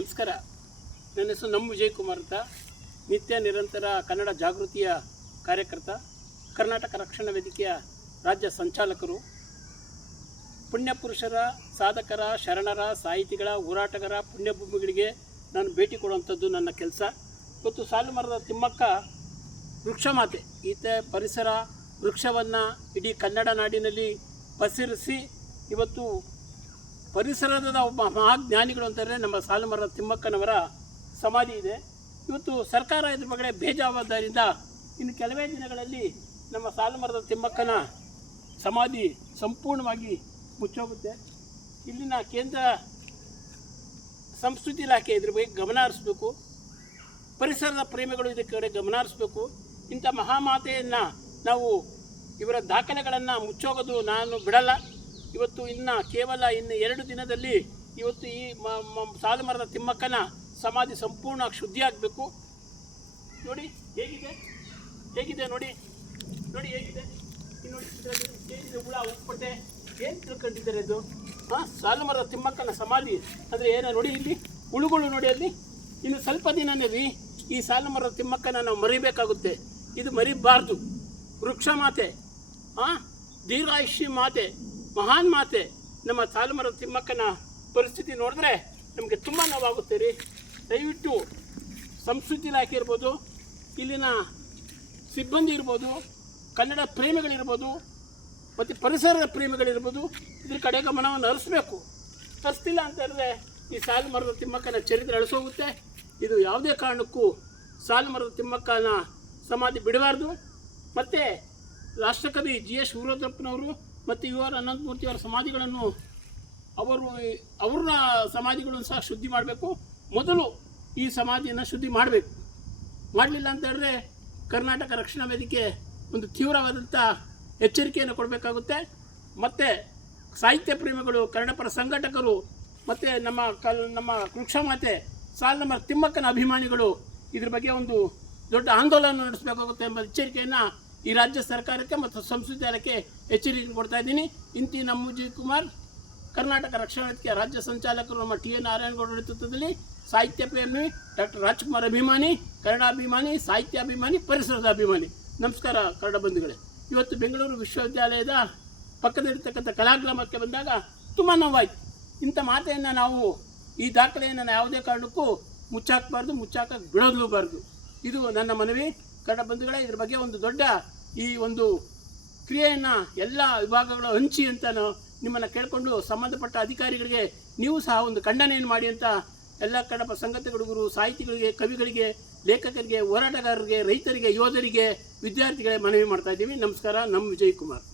ನಮಸ್ಕಾರ. ನನ್ನ ಹೆಸರು ನಮ್ಮ ವಿಜಯ್ ಕುಮಾರ್ ಅಂತ. ನಿತ್ಯ ನಿರಂತರ ಕನ್ನಡ ಜಾಗೃತಿಯ ಕಾರ್ಯಕರ್ತ, ಕರ್ನಾಟಕ ರಕ್ಷಣಾ ವೇದಿಕೆಯ ರಾಜ್ಯ ಸಂಚಾಲಕರು. ಪುಣ್ಯಪುರುಷರ, ಸಾಧಕರ, ಶರಣರ, ಸಾಹಿತಿಗಳ, ಹೋರಾಟಗಾರ, ಪುಣ್ಯಭೂಮಿಗಳಿಗೆ ನಾನು ಭೇಟಿ ಕೊಡುವಂಥದ್ದು ನನ್ನ ಕೆಲಸ. ಇವತ್ತು ಸಾಲುಮರದ ತಿಮ್ಮಕ್ಕ ವೃಕ್ಷ ಮಾತೆ, ಈತೆ ಪರಿಸರ ವೃಕ್ಷವನ್ನು ಇಡೀ ಕನ್ನಡ ನಾಡಿನಲ್ಲಿ ಪಸರಿಸಿ ಇವತ್ತು ಪರಿಸರದ ಒಬ್ಬ ಮಹಾಜ್ಞಾನಿಗಳು ಅಂತಾರೆ ನಮ್ಮ ಸಾಲುಮರದ ತಿಮ್ಮಕ್ಕನವರ ಸಮಾಧಿ ಇದೆ. ಇವತ್ತು ಸರ್ಕಾರ ಇದ್ರ ಬಗ್ಗೆ ಬೇಜವಾಬ್ದಾರಿಯಿಂದ ಇನ್ನು ಕೆಲವೇ ದಿನಗಳಲ್ಲಿ ನಮ್ಮ ಸಾಲುಮರದ ತಿಮ್ಮಕ್ಕನ ಸಮಾಧಿ ಸಂಪೂರ್ಣವಾಗಿ ಮುಚ್ಚೋಗುತ್ತೆ. ಇಲ್ಲಿನ ಕೇಂದ್ರ ಸಂಸ್ಕೃತಿ ಇಲಾಖೆ ಇದ್ರ ಬಗ್ಗೆ ಗಮನ ಹರಿಸಬೇಕು. ಪರಿಸರದ ಪ್ರೇಮಿಗಳು ಇದಕ್ಕೆ ಕಡೆ ಗಮನ ಹರಿಸಬೇಕು. ಇಂಥ ಮಹಾಮಾತೆಯನ್ನು ನಾವು ಇವರ ದಾಖಲೆಗಳನ್ನು ಮುಚ್ಚೋಗೋದು ನಾನು ಬಿಡಲ್ಲ. ಇವತ್ತು ಕೇವಲ 2 ದಿನದಲ್ಲಿ ಇವತ್ತು ಈ ಸಾಲುಮರದ ತಿಮ್ಮಕ್ಕನ ಸಮಾಧಿ ಸಂಪೂರ್ಣ ಶುದ್ಧಿ ಆಗಬೇಕು. ನೋಡಿ ಹೇಗಿದೆ ನೋಡಿ ಹೇಗಿದೆ. ನೋಡಿ ಹೇಗಿದೆ ಹುಳ ಉಪ್ಪಟ್ಟೆ ಏನು ತಿಳ್ಕೊಂಡಿದ್ದಾರೆ ಇದು. ಸಾಲುಮರದ ತಿಮ್ಮಕ್ಕನ ಸಮಾಧಿ ಅಂದರೆ ಏನೋ ನೋಡಿ, ಇಲ್ಲಿ ಹುಳುಗಳು ನೋಡಿ. ಅಲ್ಲಿ ಇನ್ನು ಸ್ವಲ್ಪ ದಿನದಲ್ಲಿ ಈ ಸಾಲುಮರದ ತಿಮ್ಮಕ್ಕನ ನಾವು ಮರಿಬೇಕಾಗುತ್ತೆ. ಇದು ಮರಿಬಾರ್ದು. ವೃಕ್ಷ ಮಾತೆ, ದೀರ್ಘಾಯುಷ್ಯ ಮಾತೆ, ಮಹಾನ್ ಮಾತೆ ನಮ್ಮ ಸಾಲುಮರದ ತಿಮ್ಮಕ್ಕನ ಪರಿಸ್ಥಿತಿ ನೋಡಿದ್ರೆ ನಮಗೆ ತುಂಬ ನೋವಾಗುತ್ತೆ ರೀ. ದಯವಿಟ್ಟು ಸಂಸ್ಕೃತಿ ಇಲಾಖೆ ಇರ್ಬೋದು, ಇಲ್ಲಿನ ಸಿಬ್ಬಂದಿ ಇರ್ಬೋದು, ಕನ್ನಡ ಪ್ರೇಮಿಗಳಿರ್ಬೋದು ಮತ್ತು ಪರಿಸರದ ಪ್ರೇಮಿಗಳಿರ್ಬೋದು, ಇದ್ರ ಕಡೆ ಗಮನವನ್ನು ಹರಿಸ್ಬೇಕು. ಹರಿಸ್ತಿಲ್ಲ ಅಂತ ಹೇಳಿದ್ರೆ ಈ ಸಾಲುಮರದ ತಿಮ್ಮಕ್ಕನ ಚರಿತ್ರೆ ಅಳಿಸೋಗುತ್ತೆ. ಇದು ಯಾವುದೇ ಕಾರಣಕ್ಕೂ ಸಾಲುಮರದ ತಿಮ್ಮಕ್ಕನ ಸಮಾಧಿ ಬಿಡಬಾರ್ದು. ಮತ್ತು ರಾಷ್ಟ್ರಕವಿ GS ಶಿವರುದ್ರಪ್ಪನವರು ಮತ್ತು UR ಅನಂತಮೂರ್ತಿಯವರ ಸಮಾಧಿಗಳನ್ನು ಅವ್ರ ಸಮಾಧಿಗಳನ್ನು ಸಹ ಶುದ್ಧಿ ಮಾಡಬೇಕು. ಮೊದಲು ಈ ಸಮಾಧಿಯನ್ನು ಶುದ್ಧಿ ಮಾಡಬೇಕು. ಮಾಡಲಿಲ್ಲ ಅಂತ ಹೇಳಿದ್ರೆ ಕರ್ನಾಟಕ ರಕ್ಷಣಾ ವೇದಿಕೆ ಒಂದು ತೀವ್ರವಾದಂಥ ಎಚ್ಚರಿಕೆಯನ್ನು ಕೊಡಬೇಕಾಗುತ್ತೆ. ಮತ್ತು ಸಾಹಿತ್ಯ ಪ್ರೇಮಿಗಳು, ಕನ್ನಡಪರ ಸಂಘಟಕರು ಮತ್ತು ನಮ್ಮ ವೃಕ್ಷ ಮಾತೆ ಸಾಲುಮರದ ತಿಮ್ಮಕ್ಕನ ಅಭಿಮಾನಿಗಳು ಇದ್ರ ಬಗ್ಗೆ ಒಂದು ದೊಡ್ಡ ಆಂದೋಲನ ನಡೆಸಬೇಕಾಗುತ್ತೆ ಎಂಬ ಎಚ್ಚರಿಕೆಯನ್ನು ಈ ರಾಜ್ಯ ಸರ್ಕಾರಕ್ಕೆ ಮತ್ತು ಸಂಸ್ಕೃತಿ ಇಲಾಖೆ ಎಚ್ಚರಿಕೆ ಕೊಡ್ತಾ ಇದ್ದೀನಿ. ಇಂತಿ ನಮ್ಮ ವಿಜಯ್ ಕುಮಾರ್, ಕರ್ನಾಟಕ ರಕ್ಷಣಾ ವೇದಿಕೆಯ ರಾಜ್ಯ ಸಂಚಾಲಕರು, ನಮ್ಮ TN ನಾರಾಯಣಗೌಡ ನೇತೃತ್ವದಲ್ಲಿ ಸಾಹಿತ್ಯ ಪ್ರೇಮಿ ಡಾಕ್ಟರ್ ರಾಜ್ಕುಮಾರ್ ಅಭಿಮಾನಿ, ಕನ್ನಡ ಅಭಿಮಾನಿ, ಸಾಹಿತ್ಯ ಅಭಿಮಾನಿ, ಪರಿಸರದ ಅಭಿಮಾನಿ. ನಮಸ್ಕಾರ ಕನ್ನಡ ಬಂಧುಗಳೇ. ಇವತ್ತು ಬೆಂಗಳೂರು ವಿಶ್ವವಿದ್ಯಾಲಯದ ಪಕ್ಕದಲ್ಲಿರ್ತಕ್ಕಂಥ ಕಲಾಗ್ರಾಮಕ್ಕೆ ಬಂದಾಗ ತುಂಬ ನೋವಾಯಿತು. ಇಂಥ ಮಾತೆಯನ್ನು ನಾವು, ಈ ದಾಖಲೆಯನ್ನು ಯಾವುದೇ ಕಾರಣಕ್ಕೂ ಮುಚ್ಚಾಕಕ್ಕೆ ಬಿಡೋದೂಬಾರ್ದು. ಇದು ನನ್ನ ಮನವಿ. ಕನ್ನಡ ಬಂಧುಗಳೇ, ಇದ್ರ ಬಗ್ಗೆ ಒಂದು ದೊಡ್ಡ ಈ ಒಂದು ಕ್ರಿಯೆಯನ್ನು ಎಲ್ಲ ವಿಭಾಗಗಳು ಹಂಚಿ ಅಂತ ನಿಮ್ಮನ್ನು ಕೇಳಿಕೊಂಡು ಸಂಬಂಧಪಟ್ಟ ಅಧಿಕಾರಿಗಳಿಗೆ ನೀವು ಸಹ ಒಂದು ಖಂಡನೆಯನ್ನು ಮಾಡಿ ಅಂತ ಎಲ್ಲ ಕನ್ನಡ ಸಂಗತಿಗಳಿಗೂ, ಸಾಹಿತಿಗಳಿಗೆ, ಕವಿಗಳಿಗೆ, ಲೇಖಕರಿಗೆ, ಹೋರಾಟಗಾರರಿಗೆ, ರೈತರಿಗೆ, ಯೋಧರಿಗೆ, ವಿದ್ಯಾರ್ಥಿಗಳಿಗೆ ಮನವಿ ಮಾಡ್ತಾ ಇದ್ದೀವಿ. ನಮಸ್ಕಾರ. ನಮ್ಮ ವಿಜಯ್ ಕುಮಾರ್.